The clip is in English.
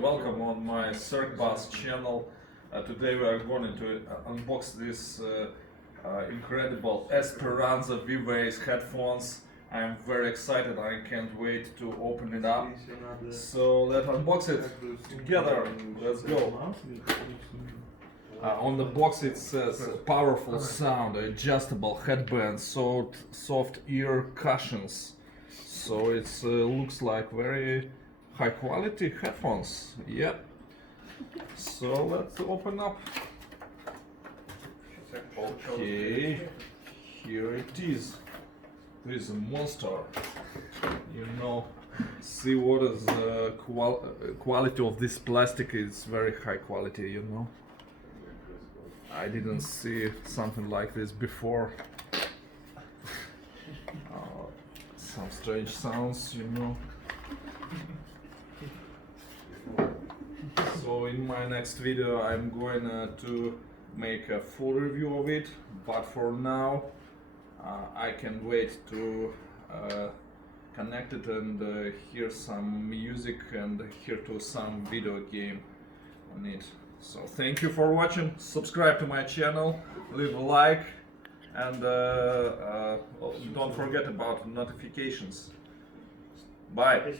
Welcome on my Circbus channel. Today we are going to unbox this incredible Esperanza VIVACE headphones. I'm very excited, I can't wait to open it up. So let's unbox it together, let's go. On the box it says powerful sound, adjustable headband, soft ear cushions. So it looks like very high quality headphones. Yep. So let's open up. Okay, here it is. This monster. You know, see what is the quality of this plastic is very high quality. You know, I didn't see something like this before. Some strange sounds, you know. So in my next video I'm going to make a full review of it, but for now I can wait to connect it and hear some music and hear to some video game on it. So thank you for watching, subscribe to my channel, leave a like, and don't forget about notifications. Bye.